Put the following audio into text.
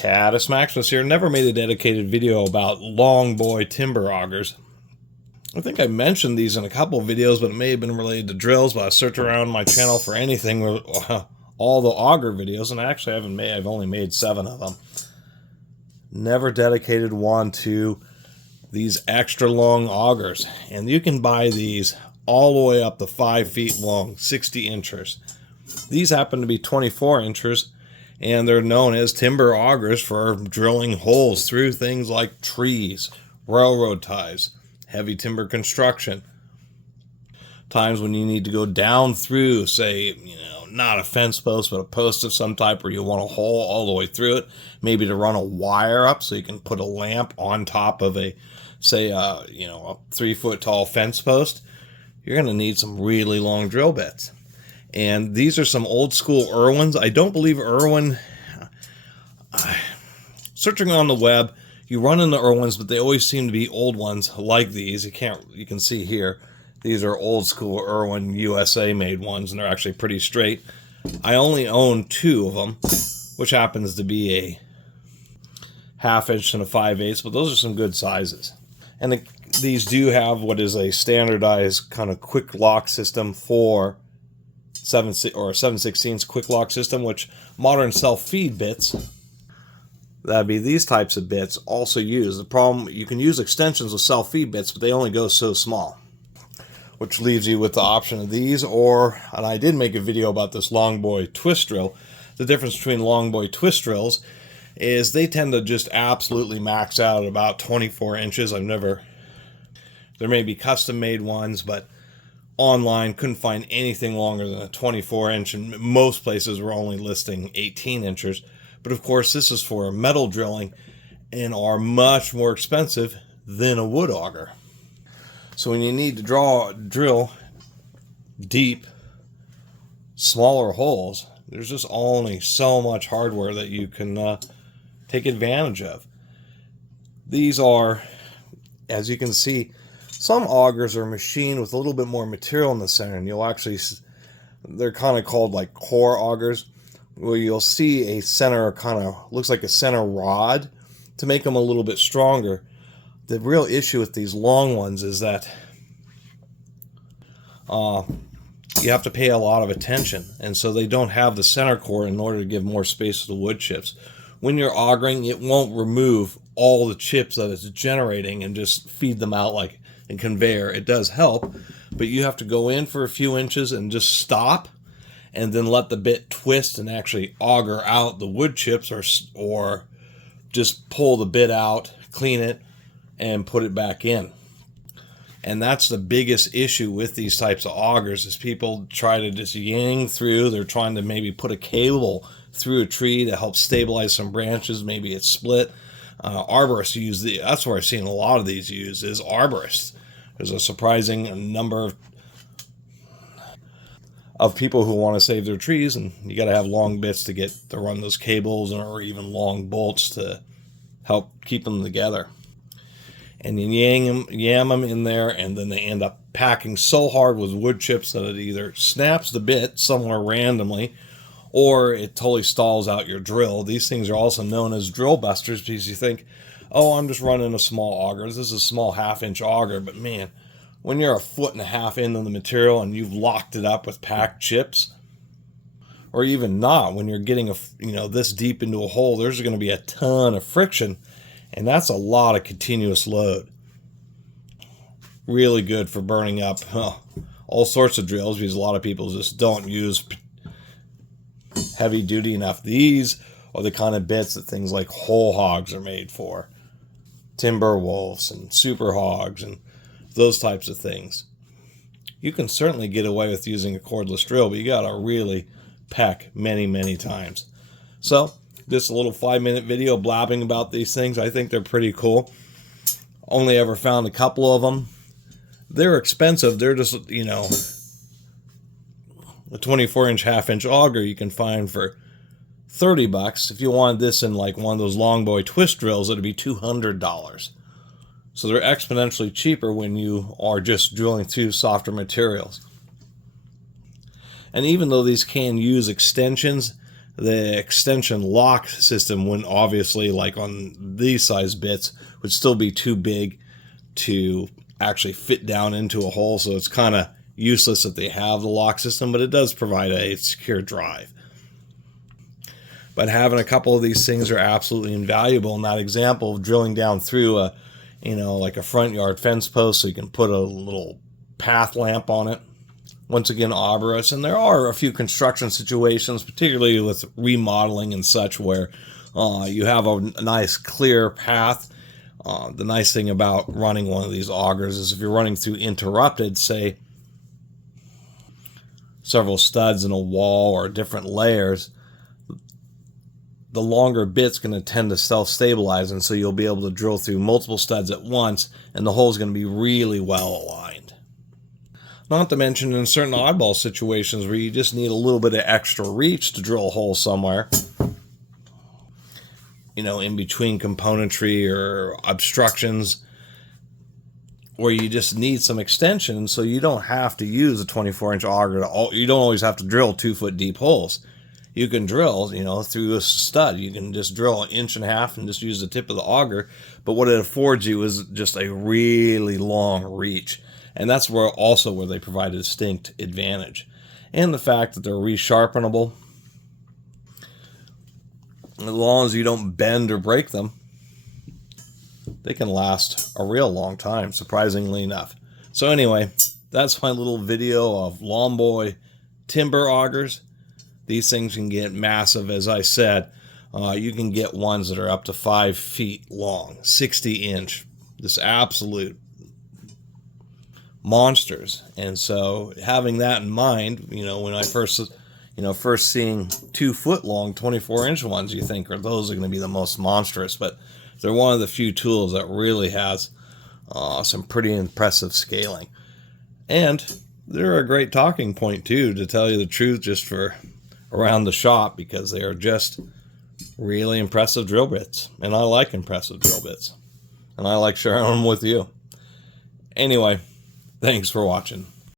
Catus, Maximus here. Never made a dedicated video about long boy timber augers. I think I mentioned these in a couple of videos, but it may have been related to drills, but I searched around my channel for anything with all the auger videos, and actually I've only made 7 of them. Never dedicated one to these extra long augers. And you can buy these all the way up to 5 feet long, 60 inches. These happen to be 24 inches, and they're known as timber augers for drilling holes through things like trees, railroad ties, heavy timber construction. Times when you need to go down through, say, not a fence post, but a post of some type where you want a hole all the way through it, maybe to run a wire up so you can put a lamp on top of a 3-foot tall fence post. You're going to need some really long drill bits. And these are some old school Irwins. I don't believe Irwin, searching on the web, you run into Irwins, but they always seem to be old ones like these. You can see here, these are old school Irwin USA made ones, and they're actually pretty straight. I only own 2 of them, which happens to be a 1/2 inch and a 5/8, but those are some good sizes. And these do have what is a standardized kind of quick lock system for 7/16 quick lock system, which modern self-feed bits, that'd be these types of bits, also use. The problem, you can use extensions of self-feed bits, but they only go so small, which leaves you with the option of these, and I did make a video about this long boy twist drill. The difference between long boy twist drills is they tend to just absolutely max out at about 24 inches. There may be custom made ones, but online couldn't find anything longer than a 24 inch, and most places were only listing 18 inches. But of course, this is for metal drilling and are much more expensive than a wood auger. So when you need to drill deep, smaller holes, there's just only so much hardware that you can take advantage of. These are, as you can see, some augers are machined with a little bit more material in the center, and they're kind of called like core augers, where you'll see a center looks like a center rod to make them a little bit stronger. The real issue with these long ones is that you have to pay a lot of attention, and so they don't have the center core in order to give more space to the wood chips. When you're augering, it won't remove all the chips that it's generating and just feed them out like a conveyor. It does help, but you have to go in for a few inches and just stop, and then let the bit twist and actually auger out the wood chips, or just pull the bit out, clean it, and put it back in. And that's the biggest issue with these types of augers, is people try to just yang through. They're trying to maybe put a cable through a tree to help stabilize some branches. Maybe it's split. Arborists use that's where I've seen a lot of these used, is arborists. There's a surprising number of people who want to save their trees, and you got to have long bits to run those cables, or even long bolts to help keep them together. And you yam them in there, and then they end up packing so hard with wood chips that it either snaps the bit somewhere randomly, or it totally stalls out your drill. These things are also known as drill busters, because you think, oh, I'm just running a small auger. This is a small 1/2 inch auger, but man, when you're 1.5 feet into the material and you've locked it up with packed chips, or even not, when you're getting this deep into a hole, there's going to be a ton of friction, and that's a lot of continuous load. Really good for burning up all sorts of drills, because a lot of people just don't use heavy duty enough. These are the kind of bits that things like whole hogs are made for. Timber wolves and super hogs and those types of things. You can certainly get away with using a cordless drill, but you got to really peck many, many times. So, just a little 5-minute video blabbing about these things. I think they're pretty cool. Only ever found a couple of them. They're expensive. They're just, a 24 inch 1/2 inch auger you can find for $30. If you wanted this in like one of those long boy twist drills, it'd be $200. So they're exponentially cheaper when you are just drilling through softer materials. And even though these can use extensions, The extension lock system wouldn't, obviously, like on these size bits, would still be too big to actually fit down into a hole, so it's kind of useless that they have the lock system, but it does provide a secure drive. But having a couple of these things are absolutely invaluable in that example of drilling down through a, like a front yard fence post, so you can put a little path lamp on it. Once again, arborist, and there are a few construction situations, particularly with remodeling and such, where you have a nice clear path. The nice thing about running one of these augers is if you're running through interrupted, say, several studs in a wall or different layers, the longer bit's going to tend to self-stabilize, and so you'll be able to drill through multiple studs at once, and the hole's going to be really well aligned. Not to mention in certain oddball situations where you just need a little bit of extra reach to drill a hole somewhere, in between componentry or obstructions, where you just need some extension, so you don't have to use a 24-inch auger. You don't always have to drill 2-foot deep holes. You can drill, through a stud. You can just drill 1.5 inches and just use the tip of the auger. But what it affords you is just a really long reach. And that's where they provide a distinct advantage. And the fact that they're resharpenable, as long as you don't bend or break them, they can last a real long time, surprisingly enough. So anyway, that's my little video of Longboy timber augers. These things can get massive, as I said. You can get ones that are up to 5 feet long, 60-inch, just absolute monsters. And so having that in mind, when I first seeing 2-foot long 24-inch ones, you think, those are going to be the most monstrous, but they're one of the few tools that really has some pretty impressive scaling. And they're a great talking point too, to tell you the truth, just for around the shop, because they are just really impressive drill bits, and I like impressive drill bits, and I like sharing them with you. Anyway, thanks for watching.